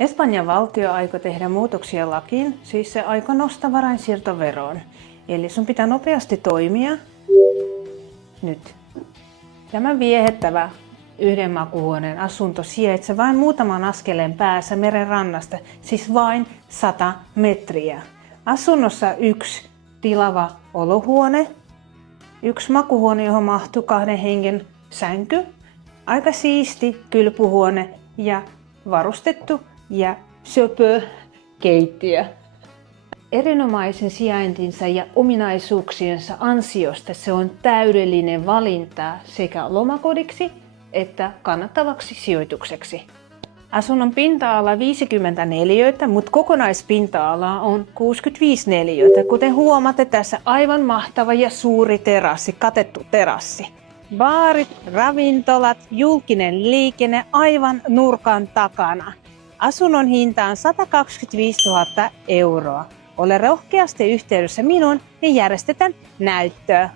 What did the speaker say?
Espanjan valtio aikoi tehdä muutoksia lakiin, siis se aikoi nostaa varainsiirtoveroon. Eli sun pitää nopeasti toimia. Nyt. Tämä viehättävä yhden makuuhuoneen asunto sijaitsee vain muutaman askeleen päässä meren rannasta, siis vain 100 metriä. Asunnossa yksi tilava olohuone, yksi makuuhuone, johon mahtuu 2 hengen sänky, aika siisti kylpyhuone ja varustettu ja söpö keittiö. Erinomaisen sijaintinsa ja ominaisuuksiensa ansiosta se on täydellinen valinta sekä lomakodiksi että kannattavaksi sijoitukseksi. Asunnon pinta-ala 50 neliöitä, mutta kokonaispinta-ala on 65 neliöitä. Kuten huomaatte, tässä aivan mahtava ja suuri terassi, katettu terassi. Baarit, ravintolat, julkinen liikenne aivan nurkan takana. Asunnon hinta on 125 000 euroa. Ole rohkeasti yhteydessä minuun ja järjestetään näyttöä.